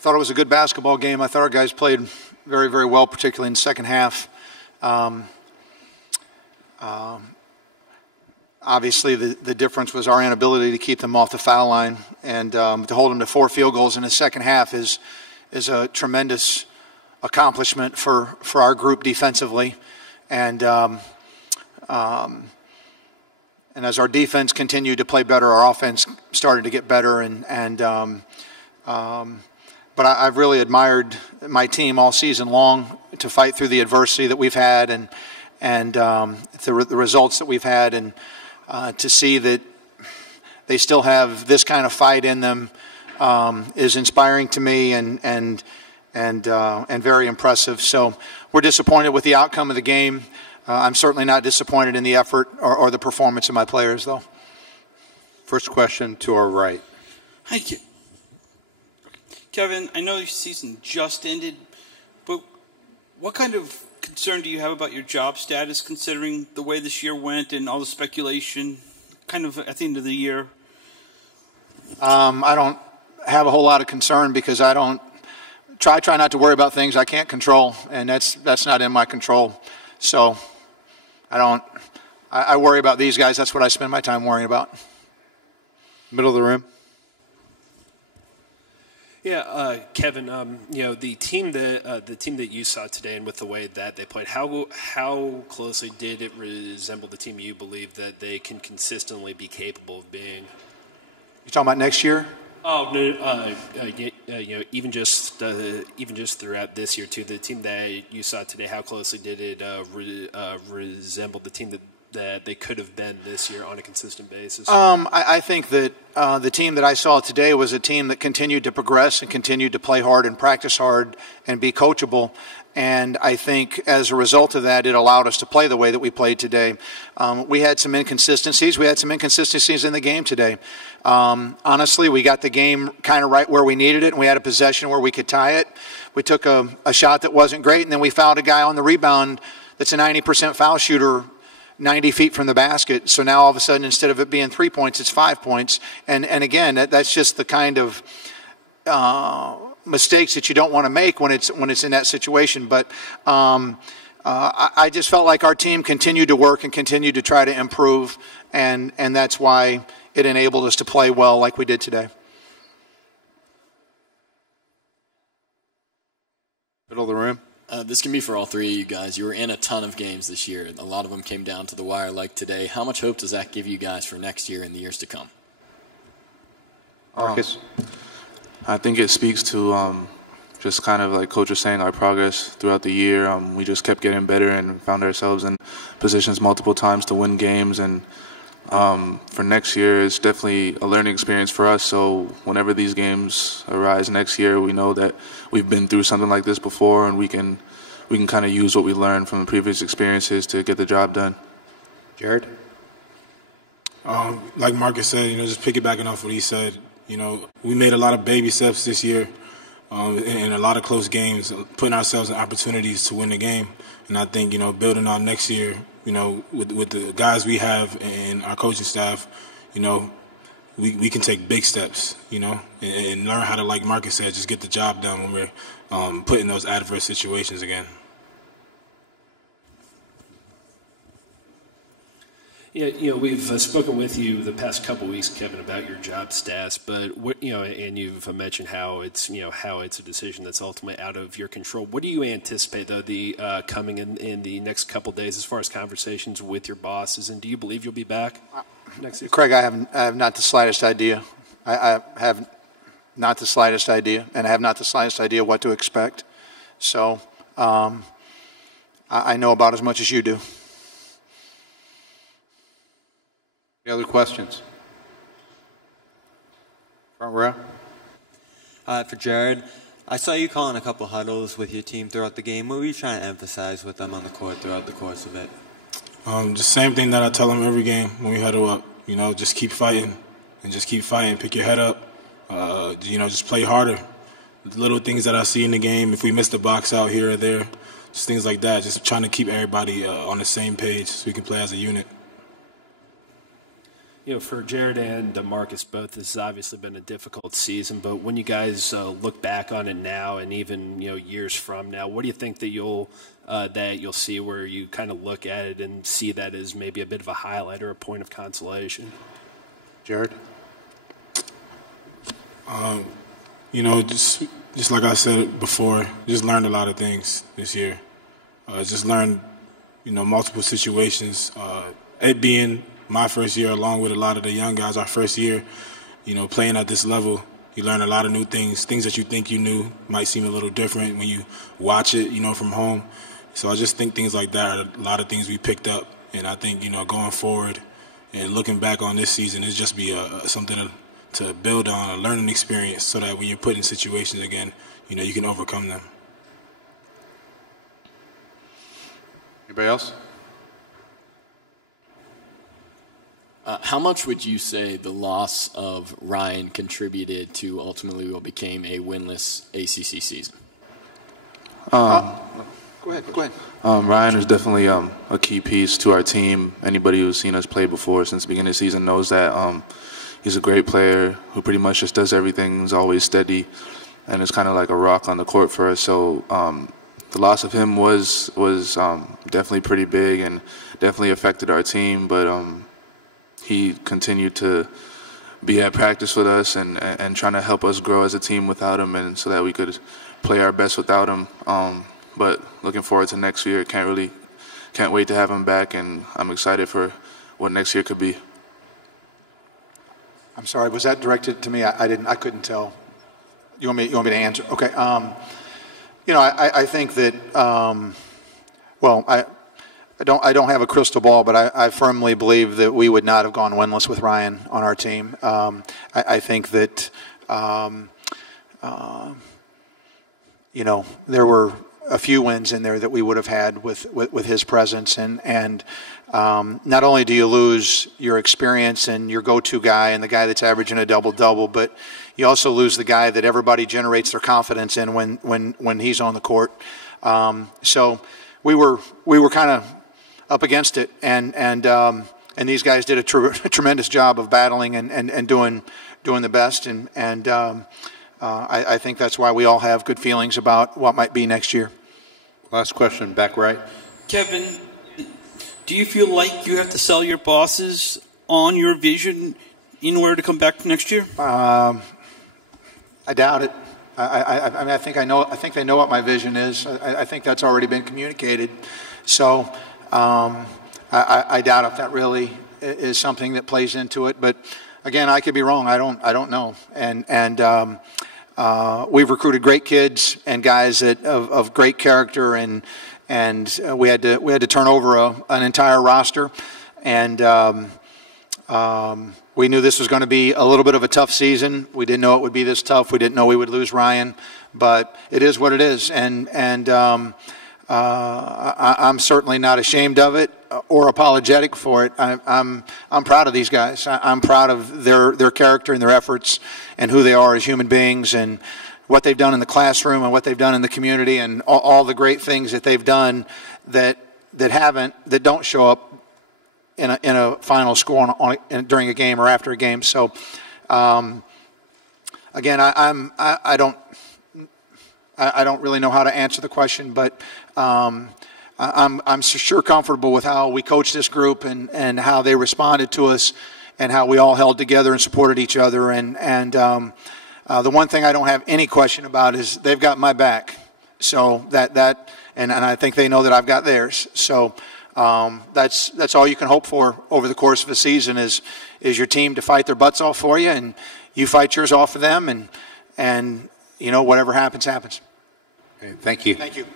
thought it was a good basketball game. I thought our guys played very, very well, particularly in the second half. Obviously, the difference was our inability to keep them off the foul line, and to hold them to 4 field goals in the second half is a tremendous accomplishment for our group defensively. And as our defense continued to play better, our offense started to get better. But I've really admired my team all season long to fight through the adversity that we've had and the results that we've had, and to see that they still have this kind of fight in them is inspiring to me and very impressive. So we're disappointed with the outcome of the game. I'm certainly not disappointed in the effort or the performance of my players, though. First question to our right. Hi, Kevin. I know your season just ended, but what kind of concern do you have about your job status, considering the way this year went and all the speculation kind of at the end of the year? I don't have a whole lot of concern because I don't try not to worry about things I can't control, and that's not in my control. So I worry about these guys. That's what I spend my time worrying about. Middle of the room. Yeah, Kevin. The team that you saw today, and with the way that they played, how closely did it resemble the team you believe that they can consistently be capable of being? You talking about next year? Oh no, even just throughout this year too. The team that you saw today, how closely did it resemble the team that they could have been this year on a consistent basis? I think that the team that I saw today was a team that continued to progress and continued to play hard and practice hard and be coachable. And I think as a result of that, it allowed us to play the way that we played today. We had some inconsistencies. We had some inconsistencies in the game today. Honestly, we got the game kind of right where we needed it, and we had a possession where we could tie it. We took a shot that wasn't great, and then we fouled a guy on the rebound that's a 90% foul shooter 90 feet from the basket. So now all of a sudden, instead of it being 3 points, it's 5 points. And again, that's just the kind of mistakes that you don't want to make when it's in that situation. But I just felt like our team continued to work and continued to try to improve, and that's why it enabled us to play well like we did today. Middle of the room. This can be for all three of you guys. You were in a ton of games this year. A lot of them came down to the wire like today. How much hope does that give you guys for next year and the years to come? Marcus? I think it speaks to just kind of like Coach was saying, our progress throughout the year. We just kept getting better and found ourselves in positions multiple times to win games. And for next year, it's definitely a learning experience for us. So whenever these games arise next year, we know that we've been through something like this before, and we can kind of use what we learned from the previous experiences to get the job done. Jared? Like Marcus said, just piggybacking off what he said, we made a lot of baby steps this year in a lot of close games, putting ourselves in opportunities to win the game. And I think, building on next year, with the guys we have and our coaching staff, we can take big steps, and learn how to, like Marcus said, just get the job done when we're put in those adverse situations again. Yeah, we've spoken with you the past couple weeks, Kevin, about your job status, but and you've mentioned how it's a decision that's ultimately out of your control. What do you anticipate, though, the coming in the next couple days as far as conversations with your bosses, and do you believe you'll be back next season? Craig, I have not the slightest idea. I have not the slightest idea, and I have not the slightest idea what to expect. So I know about as much as you do. Any other questions? Front row. For Jared, I saw you calling a couple huddles with your team throughout the game. What were you trying to emphasize with them on the court throughout the course of it? The same thing that I tell them every game when we huddle up. Just keep fighting and just keep fighting. Pick your head up. Just play harder. The little things that I see in the game, if we miss the box out here or there, just things like that. Just trying to keep everybody on the same page so we can play as a unit. for Jared and Marcus both, this has obviously been a difficult season. But when you guys look back on it now, and even years from now, what do you think that you'll see where you kind of look at it and see that as maybe a bit of a highlight or a point of consolation? Jared? Just like I said before, just learned a lot of things this year. Just learned, multiple situations. It being my first year, along with a lot of the young guys, our first year, playing at this level, you learn a lot of new things. Things that you think you knew might seem a little different when you watch it, from home. So I just think things like that are a lot of things we picked up. And I think, going forward and looking back on this season, it's just be something to build on, a learning experience, so that when you're put in situations again, you can overcome them. Anybody else? How much would you say the loss of Ryan contributed to ultimately what became a winless ACC season? Go ahead. Ryan is definitely a key piece to our team. Anybody who's seen us play before since the beginning of the season knows that he's a great player who pretty much just does everything, is always steady, and is kind of like a rock on the court for us. So the loss of him was definitely pretty big and definitely affected our team, but he continued to be at practice with us and trying to help us grow as a team without him, and so that we could play our best without him. But looking forward to next year. Can't wait to have him back, and I'm excited for what next year could be. I'm sorry, was that directed to me? I couldn't tell. You want me to answer? Okay. I think that I don't have a crystal ball, but I firmly believe that we would not have gone winless with Ryan on our team. I think that there were a few wins in there that we would have had with his presence, and not only do you lose your experience and your go-to guy and the guy that's averaging a double-double, but you also lose the guy that everybody generates their confidence in when he's on the court. So we were kind of up against it, and these guys did a tremendous job of battling and doing the best, and I think that's why we all have good feelings about what might be next year. Last question, back right. Kevin, do you feel like you have to sell your bosses on your vision in order to come back next year? I doubt it. I think they know what my vision is. I think that's already been communicated. So I doubt if that really is something that plays into it. But again, I could be wrong. I don't know. And we've recruited great kids and guys of great character, and we had to turn over an entire roster, and we knew this was going to be a little bit of a tough season. We didn't know it would be this tough. We didn't know we would lose Ryan, but it is what it is, and I'm certainly not ashamed of it or apologetic for it. I'm proud of these guys. I'm proud of their character and their efforts and who they are as human beings and what they've done in the classroom and what they've done in the community and all the great things that they've done that don't show up in a final score during a game or after a game. So again, I don't really know how to answer the question, but I'm sure comfortable with how we coached this group and how they responded to us and how we all held together and supported each other. And the one thing I don't have any question about is they've got my back. So and I think they know that I've got theirs. So that's all you can hope for over the course of a season is your team to fight their butts off for you, and you fight yours off for them, and whatever happens, happens. Okay, thank you. Thank you.